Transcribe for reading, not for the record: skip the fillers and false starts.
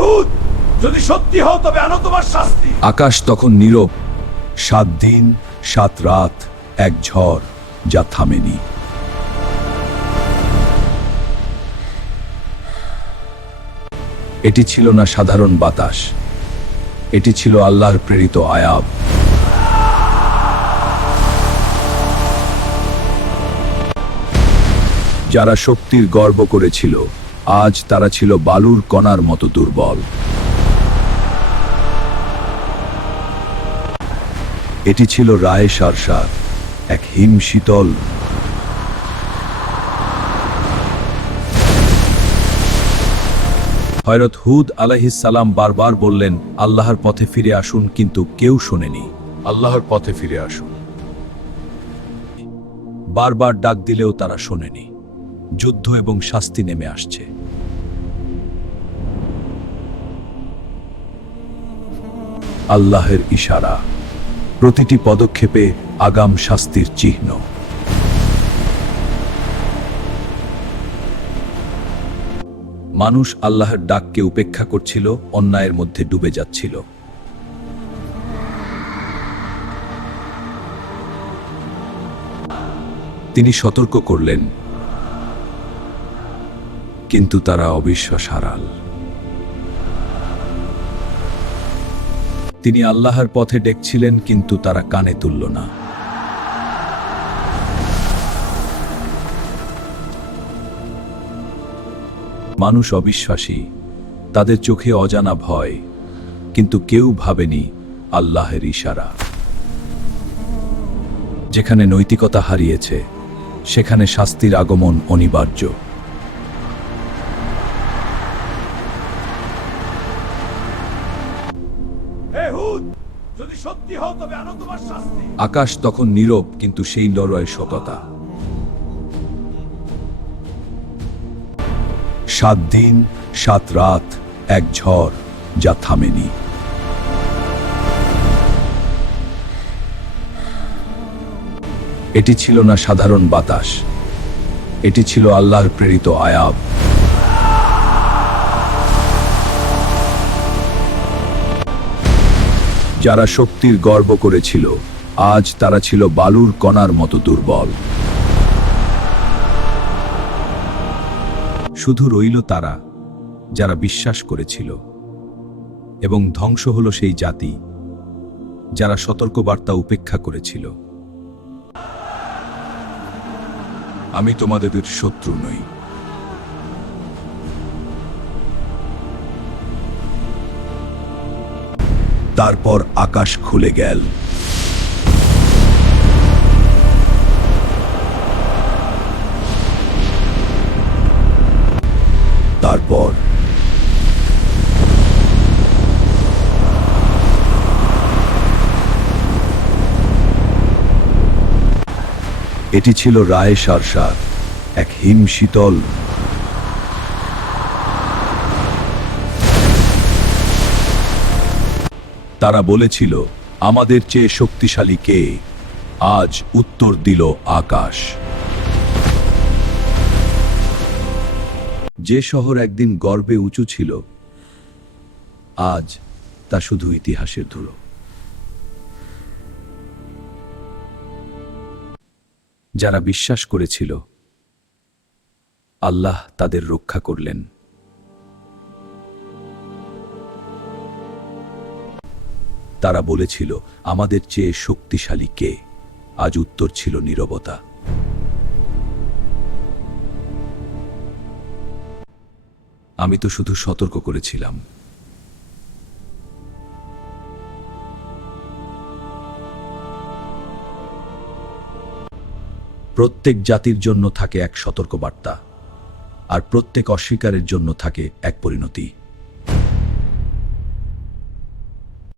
হুদ, যদি সত্যি হও তবে আনো তোমার শাস্তি। আকাশ তখন নীরব। 7 দিন 7 রাত, এক ঝড় যা থামেনি। এটি ছিল না সাধারণ বাতাস, এটি ছিল আল্লাহর প্রেরিত আয়াব। যারা শক্তির গর্ব করেছিল, আজ তারা ছিল বালুর কণার মতো দুর্বল। এটি ছিল রায়ে সারসার, এক হিম শীতল। হযরত হুদ আলাইহিস সালাম বারবার বললেন, আল্লাহর পথে ফিরে আসুন, কিন্তু কেউ শোনেনি। আল্লাহর পথে ফিরে আসুন। বারবার ডাক দিলেও তারা শোনেনি। যুদ্ধ এবং শাস্তি নেমে আসছে। আল্লাহের ইশারা, প্রতিটি পদক্ষেপে আগাম শাস্তির চিহ্ন। মানুষ আল্লাহর ডাককে উপেক্ষা করছিল, অন্যায়ের মধ্যে ডুবে যাচ্ছিল। তিনি সতর্ক করলেন, কিন্তু তারা অবিশ্বাস হারাল। তিনি আল্লাহর পথে ডেকছিলেন, কিন্তু তারা কানে তুলল না। মানুষ অবিশ্বাসী, তাদের চোখে অজানা ভয়, কিন্তু কেউ ভাবেনি আল্লাহের ইশারা। যেখানে নৈতিকতা হারিয়েছে, সেখানে শাস্তির আগমন অনিবার্য। হুদ, যদি সত্যি হও তবে আনো তোমার শাস্তি। আকাশ তখন নীরব, কিন্তু সেই লড়াই সততা। 7 দিন 7 রাত, এক ঝড় যা থামেনি। এটি ছিল না সাধারণ বাতাস, এটি ছিল আল্লাহর প্রেরিত আয়াব। যারা শক্তির গর্ব করেছিল, আজ তারা ছিল বালুর কণার মতো দুর্বল। শুধু রইল তারা, যারা বিশ্বাস করেছিল, এবং ধ্বংস হলো সেই জাতি যারা সতর্কবার্তা উপেক্ষা করেছিল। আমি তোমাদের শত্রু নই। তারপর আকাশ খুলে গেল। তারপর এটি ছিল রায়ে সারসার, এক হিম শীতল। তারা বলেছিল, আমাদের চেয়ে শক্তিশালী কে? আজ উত্তর দিল আকাশ। যে শহর একদিন গর্বে উঁচু ছিল, আজ তা শুধু ইতিহাসের ধুলো। যারা বিশ্বাস করেছিল, আল্লাহ তাদের রক্ষা করলেন। তারা বলেছিল, আমাদের চেয়ে শক্তিশালী কে? আজ উত্তর ছিল নীরবতা। আমি তো শুধু সতর্ক করেছিলাম। প্রত্যেক জাতির জন্য থাকে এক সতর্কবার্তা, আর প্রত্যেক অস্বীকারের জন্য থাকে এক পরিণতি।